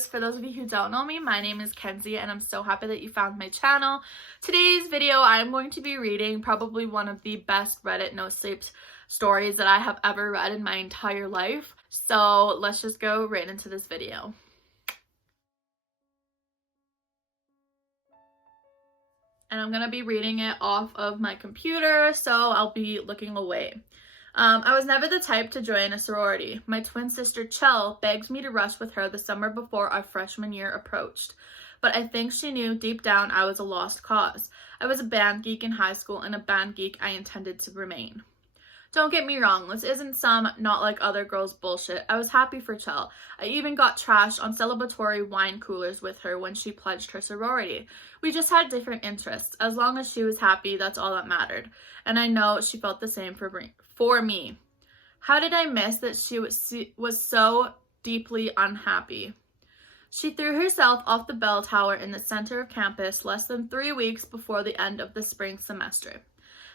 guys, for those of you who don't know me, my name is Kenzie and I'm so happy that you found my channel. Today's video I'm going to be reading probably one of the best Reddit no sleep stories that I have ever read in my entire life. So let's just go right into this video. And I'm going to be reading it off of my computer, so I'll be looking away. I was never the type to join a sorority. My twin sister Chell begged me to rush with her the summer before our freshman year approached. But I think she knew deep down I was a lost cause. I was a band geek in high school and a band geek I intended to remain. Don't get me wrong, this isn't some not like other girls bullshit. I was happy for Chell. I even got trashed on celebratory wine coolers with her when she pledged her sorority. We just had different interests. As long as she was happy, that's all that mattered. And I know she felt the same for me. How did I miss that she was so deeply unhappy? She threw herself off the bell tower in the center of campus less than 3 weeks before the end of the spring semester.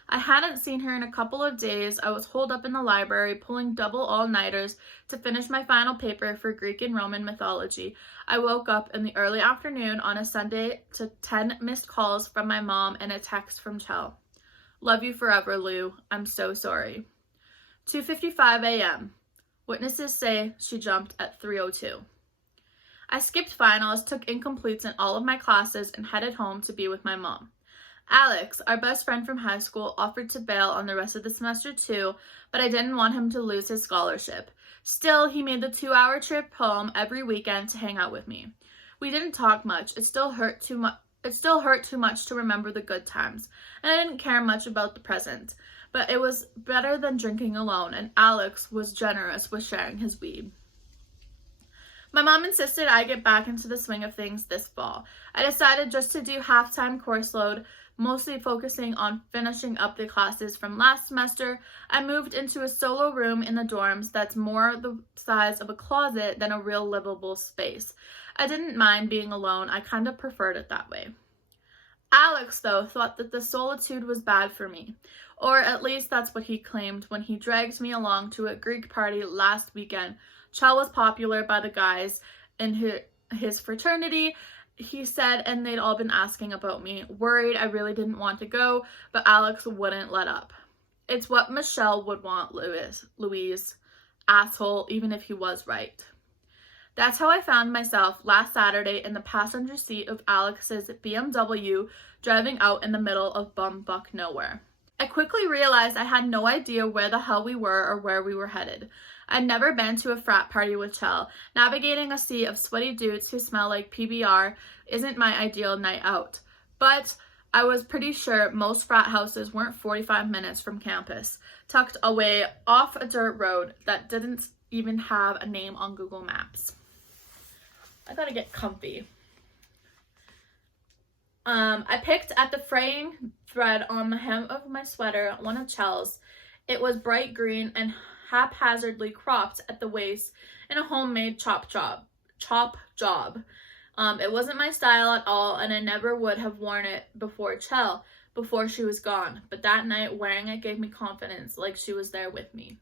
I hadn't seen her in a couple of days. I was holed up in the library pulling double all-nighters to finish my final paper for Greek and Roman mythology. I woke up in the early afternoon on a Sunday to 10 missed calls from my mom and a text from Chell. Love you forever, Lou. I'm so sorry. 2:55 a.m. Witnesses say she jumped at 3:02. I skipped finals, took incompletes in all of my classes, and headed home to be with my mom. Alex, our best friend from high school, offered to bail on the rest of the semester too, but I didn't want him to lose his scholarship. Still, he made the 2-hour trip home every weekend to hang out with me. We didn't talk much. It still hurt too much to remember the good times, and I didn't care much about the present. But it was better than drinking alone, and Alex was generous with sharing his weed. My mom insisted I get back into the swing of things this fall. I decided just to do half-time course load, mostly focusing on finishing up the classes from last semester. I moved into a solo room in the dorms that's more the size of a closet than a real livable space. I didn't mind being alone. I kind of preferred it that way. Alex, though, thought that the solitude was bad for me. Or at least that's what he claimed when he dragged me along to a Greek party last weekend. Chell was popular by the guys in his fraternity, he said, and they'd all been asking about me. Worried I really didn't want to go, but Alex wouldn't let up. It's what Michelle would want, Louise. Asshole, even if he was right. That's how I found myself last Saturday in the passenger seat of Alex's BMW driving out in the middle of bumfuck nowhere. I quickly realized I had no idea where the hell we were or where we were headed. I'd never been to a frat party with Chell. Navigating a sea of sweaty dudes who smell like PBR isn't my ideal night out. But I was pretty sure most frat houses weren't 45 minutes from campus, tucked away off a dirt road that didn't even have a name on Google Maps. I gotta get comfy. I picked at the fraying thread on the hem of my sweater, one of Chell's. It was bright green and haphazardly cropped at the waist in a homemade chop job. It wasn't my style at all, and I never would have worn it before she was gone. But that night, wearing it gave me confidence, like she was there with me.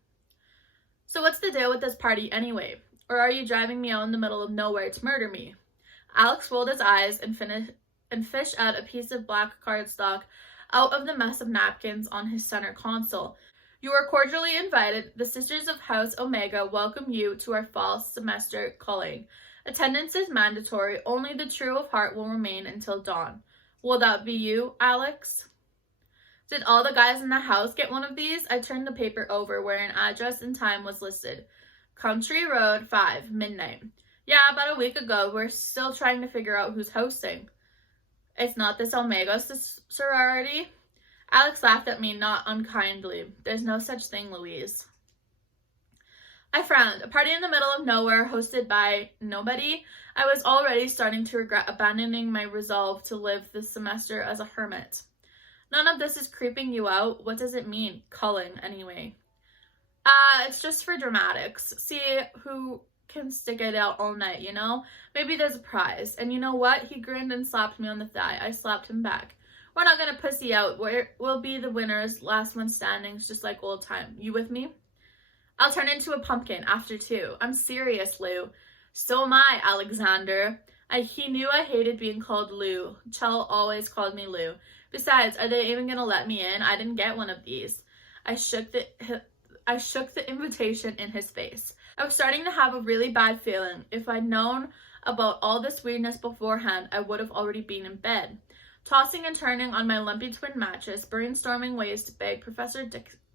So what's the deal with this party anyway? Or are you driving me out in the middle of nowhere to murder me? Alex rolled his eyes and fished out a piece of black cardstock out of the mess of napkins on his center console. You are cordially invited. The Sisters of House Omega welcome you to our fall semester culling. Attendance is mandatory. Only the true of heart will remain until dawn. Will that be you, Alex? Did all the guys in the house get one of these? I turned the paper over where an address and time was listed. Country Road 5, midnight. Yeah, about a week ago. We're still trying to figure out who's hosting. It's not this Omega sorority? Alex laughed at me, not unkindly. There's no such thing, Louise. I frowned. A party in the middle of nowhere, hosted by nobody? I was already starting to regret abandoning my resolve to live this semester as a hermit. None of this is creeping you out? What does it mean? Culling, anyway. It's just for dramatics. See who can stick it out all night, you know? Maybe there's a prize. And you know what? He grinned and slapped me on the thigh. I slapped him back. We're not gonna pussy out. We'll be the winners, last one standing, just like old time. You with me? I'll turn into a pumpkin after 2. I'm serious, Lou. So am I, Alexander. He knew I hated being called Lou. Chell always called me Lou. Besides, are they even gonna let me in? I didn't get one of these. I shook the invitation in his face. I was starting to have a really bad feeling. If I'd known about all this weirdness beforehand, I would have already been in bed. Tossing and turning on my lumpy twin mattress, brainstorming ways to beg Professor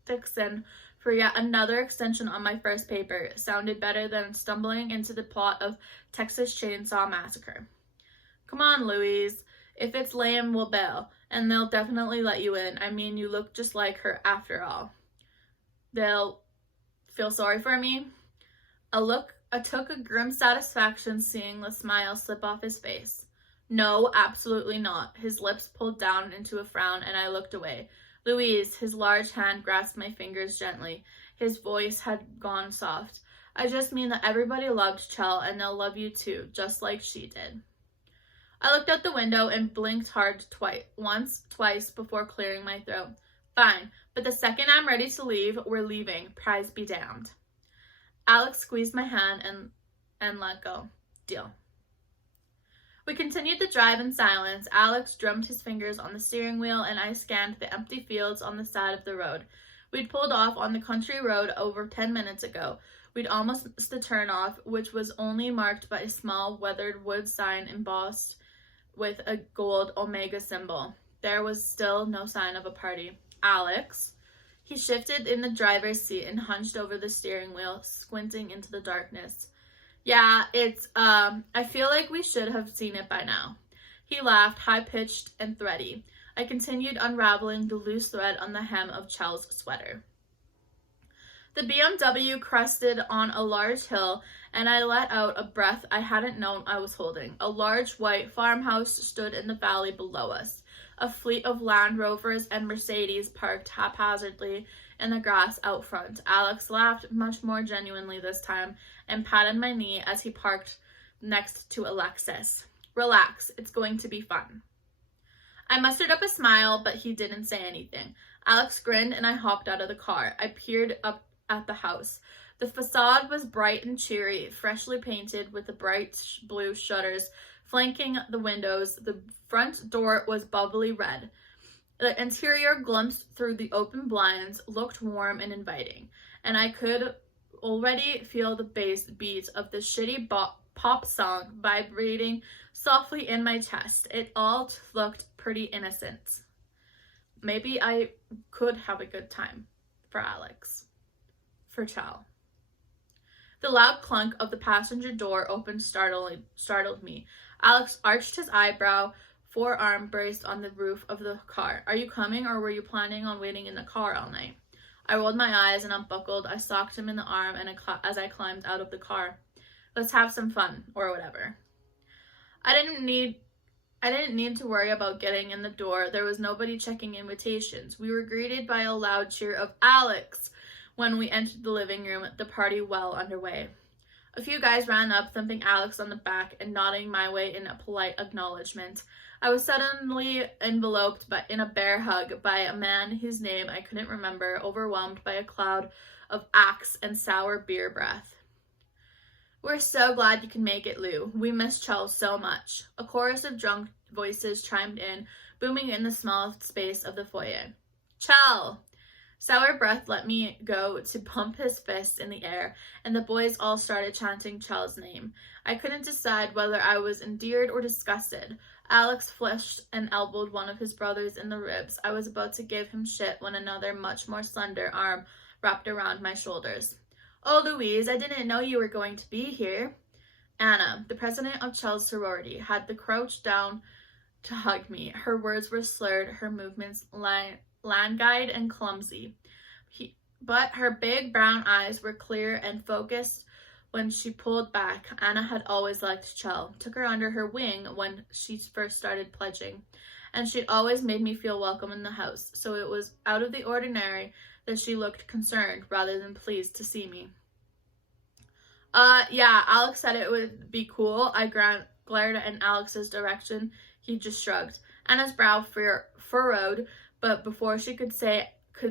Dixon for yet another extension on my first paper sounded better than stumbling into the plot of Texas Chainsaw Massacre. Come on, Louise. If it's lame, we'll bail, and they'll definitely let you in. I mean, you look just like her after all. They'll feel sorry for me? I took a grim satisfaction seeing the smile slip off his face. No, absolutely not. His lips pulled down into a frown, and I looked away. Louise, his large hand grasped my fingers gently. His voice had gone soft. I just mean that everybody loved Chell, and they'll love you too, just like she did. I looked out the window and blinked hard twice before clearing my throat. Fine, but the second I'm ready to leave, we're leaving. Prize be damned. Alex squeezed my hand and let go. Deal. We continued the drive in silence. Alex drummed his fingers on the steering wheel, and I scanned the empty fields on the side of the road. We'd pulled off on the country road over 10 minutes ago. We'd almost missed the turnoff, which was only marked by a small, weathered wood sign embossed with a gold Omega symbol. There was still no sign of a party. Alex. He shifted in the driver's seat and hunched over the steering wheel, squinting into the darkness. Yeah, I feel like we should have seen it by now. He laughed, high-pitched and thready. I continued unraveling the loose thread on the hem of Chell's sweater. The BMW crested on a large hill, and I let out a breath I hadn't known I was holding. A large white farmhouse stood in the valley below us. A fleet of Land Rovers and Mercedes parked haphazardly in the grass out front. Alex laughed much more genuinely this time and patted my knee as he parked next to Alexis. Relax, it's going to be fun. I mustered up a smile, but he didn't say anything. Alex grinned and I hopped out of the car. I peered up at the house. The facade was bright and cheery, freshly painted with the bright blue shutters flanking the windows. The front door was bubbly red. The interior, glimpsed through the open blinds, looked warm and inviting, and I could already feel the bass beat of the shitty pop song vibrating softly in my chest. It all looked pretty innocent. Maybe I could have a good time. For Alex. For Chell. The loud clunk of the passenger door opened startled me. Alex arched his eyebrow, forearm braced on the roof of the car. Are you coming, or were you planning on waiting in the car all night? I rolled my eyes and unbuckled. I socked him in the arm as I climbed out of the car. Let's have some fun, or whatever. I didn't need to worry about getting in the door. There was nobody checking invitations. We were greeted by a loud cheer of Alex when we entered the living room, the party well underway. A few guys ran up, thumping Alex on the back and nodding my way in a polite acknowledgement. I was suddenly enveloped in a bear hug by a man whose name I couldn't remember, overwhelmed by a cloud of axe and sour beer breath. We're so glad you can make it, Lou. We miss Chell so much. A chorus of drunk voices chimed in, booming in the small space of the foyer. Chell! Sour breath let me go to pump his fist in the air, and the boys all started chanting Chell's name. I couldn't decide whether I was endeared or disgusted. Alex flushed and elbowed one of his brothers in the ribs. I was about to give him shit when another, much more slender arm wrapped around my shoulders. Oh, Louise, I didn't know you were going to be here. Anna, the president of Chell's sorority, had crouched down to hug me. Her words were slurred, her movements languid and clumsy. But her big brown eyes were clear and focused when she pulled back. Anna had always liked Chell, took her under her wing when she first started pledging, and she'd always made me feel welcome in the house, so it was out of the ordinary that she looked concerned rather than pleased to see me. Yeah, Alex said it would be cool. I glared in Alex's direction. He just shrugged. Anna's brow furrowed, but before she could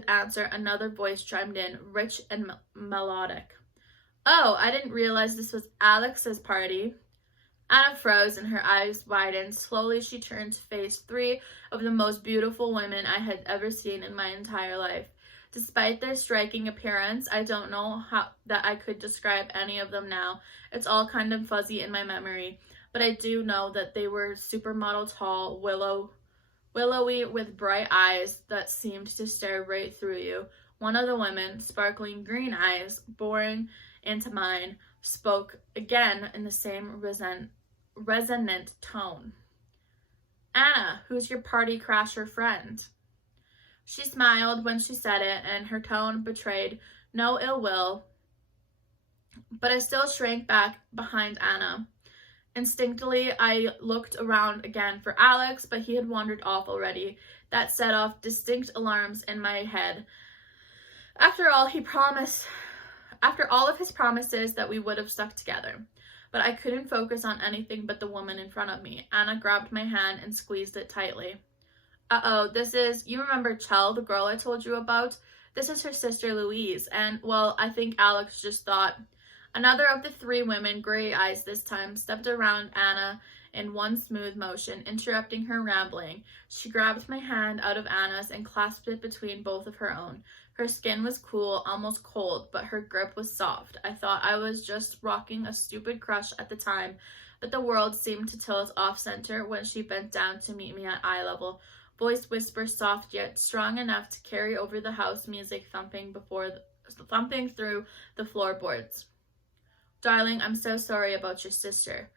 answer, another voice chimed in, rich and melodic. Oh, I didn't realize this was Alex's party. Anna froze and her eyes widened. Slowly, she turned to face three of the most beautiful women I had ever seen in my entire life. Despite their striking appearance, I don't know how that I could describe any of them now. It's all kind of fuzzy in my memory, but I do know that they were supermodel tall, willowy with bright eyes that seemed to stare right through you. One of the women, sparkling green eyes, boring into mine, spoke again in the same resonant tone. Anna, who's your party crasher friend? She smiled when she said it, and her tone betrayed no ill will, but I still shrank back behind Anna. Instinctively, I looked around again for Alex, but he had wandered off already. That set off distinct alarms in my head. After all of his promises that we would have stuck together. But I couldn't focus on anything but the woman in front of me. Anna grabbed my hand and squeezed it tightly. Uh-oh, you remember Chell, the girl I told you about? This is her sister Louise, and, well, I think Alex just thought. Another of the three women, gray eyes this time, stepped around Anna in one smooth motion, interrupting her rambling. She grabbed my hand out of Anna's and clasped it between both of her own. Her skin was cool, almost cold, but her grip was soft. I thought I was just rocking a stupid crush at the time, but the world seemed to tilt off-center when she bent down to meet me at eye level. Voice whisper soft yet strong enough to carry over the house music thumping through the floorboards. Darling, I'm so sorry about your sister,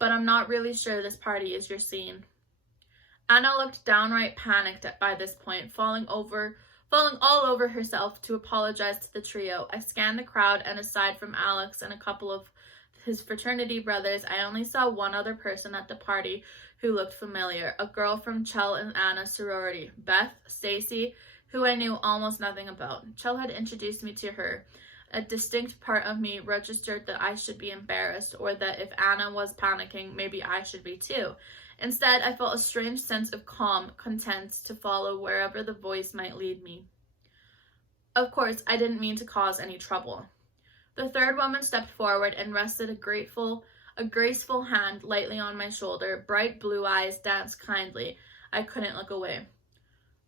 but I'm not really sure this party is your scene. Anna looked downright panicked by this point, falling all over herself to apologize to the trio. I scanned the crowd, and aside from Alex and a couple of his fraternity brothers, I only saw one other person at the party who looked familiar, a girl from Chell and Anna's sorority, Beth Stacy, who I knew almost nothing about. Chell had introduced me to her. A distinct part of me registered that I should be embarrassed, or that if Anna was panicking, maybe I should be too. Instead, I felt a strange sense of calm, content to follow wherever the voice might lead me. Of course, I didn't mean to cause any trouble. The third woman stepped forward and rested a graceful hand lightly on my shoulder. Bright blue eyes danced kindly. I couldn't look away.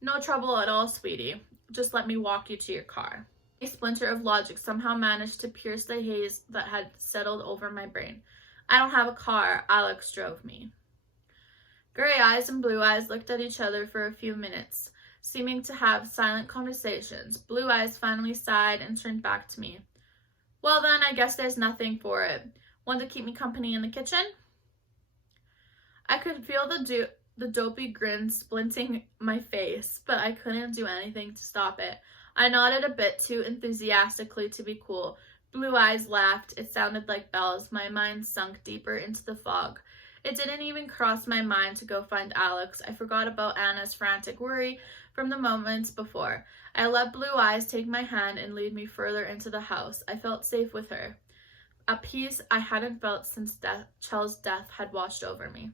No trouble at all, sweetie. Just let me walk you to your car. A splinter of logic somehow managed to pierce the haze that had settled over my brain. I don't have a car. Alex drove me. Gray eyes and blue eyes looked at each other for a few minutes, seeming to have silent conversations. Blue eyes finally sighed and turned back to me. Well then, I guess there's nothing for it. Want to keep me company in the kitchen? I could feel the dopey grin splinting my face, but I couldn't do anything to stop it. I nodded a bit too enthusiastically to be cool. Blue eyes laughed. It sounded like bells. My mind sunk deeper into the fog. It didn't even cross my mind to go find Alex. I forgot about Anna's frantic worry from the moments before. I let Blue Eyes take my hand and lead me further into the house. I felt safe with her. A peace I hadn't felt since Chell's death had washed over me.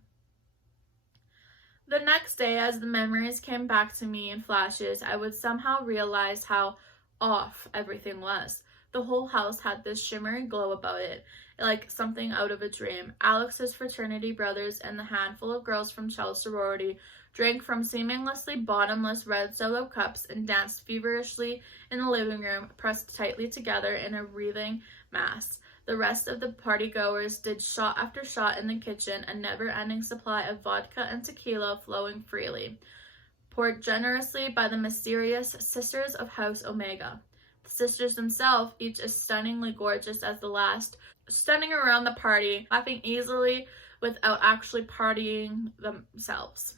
The next day, as the memories came back to me in flashes, I would somehow realize how off everything was. The whole house had this shimmery glow about it, like something out of a dream. Alex's fraternity brothers and the handful of girls from Chell's sorority drank from seemingly bottomless red solo cups and danced feverishly in the living room, pressed tightly together in a wreathing mass. The rest of the partygoers did shot after shot in the kitchen, a never-ending supply of vodka and tequila flowing freely, poured generously by the mysterious Sisters of House Omega. The sisters themselves, each as stunningly gorgeous as the last, stunning around the party, laughing easily without actually partying themselves.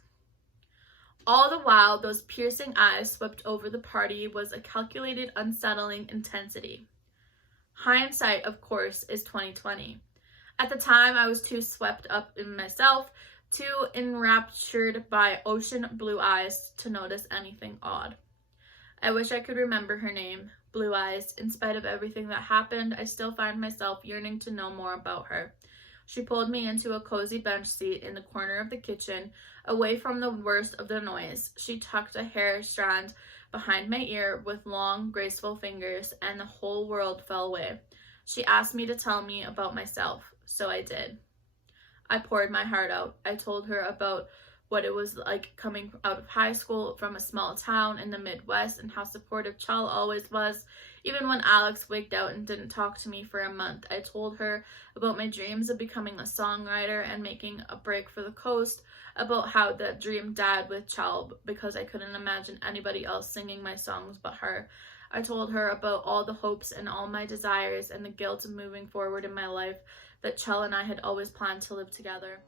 All the while, those piercing eyes swept over the party was a calculated, unsettling intensity. Hindsight, of course, is 2020. At the time, I was too swept up in myself, too enraptured by ocean blue eyes to notice anything odd. I wish I could remember her name, Blue Eyes. In spite of everything that happened, I still find myself yearning to know more about her. She pulled me into a cozy bench seat in the corner of the kitchen, away from the worst of the noise. She tucked a hair strand behind my ear with long, graceful fingers, and the whole world fell away. She asked me to tell me about myself, so I did. I poured my heart out. I told her about what it was like coming out of high school from a small town in the Midwest and how supportive Chell always was, even when Alex wigged out and didn't talk to me for a month. I told her about my dreams of becoming a songwriter and making a break for the coast, about how that dream died with Chell because I couldn't imagine anybody else singing my songs but her. I told her about all the hopes and all my desires and the guilt of moving forward in my life, that Chell and I had always planned to live together.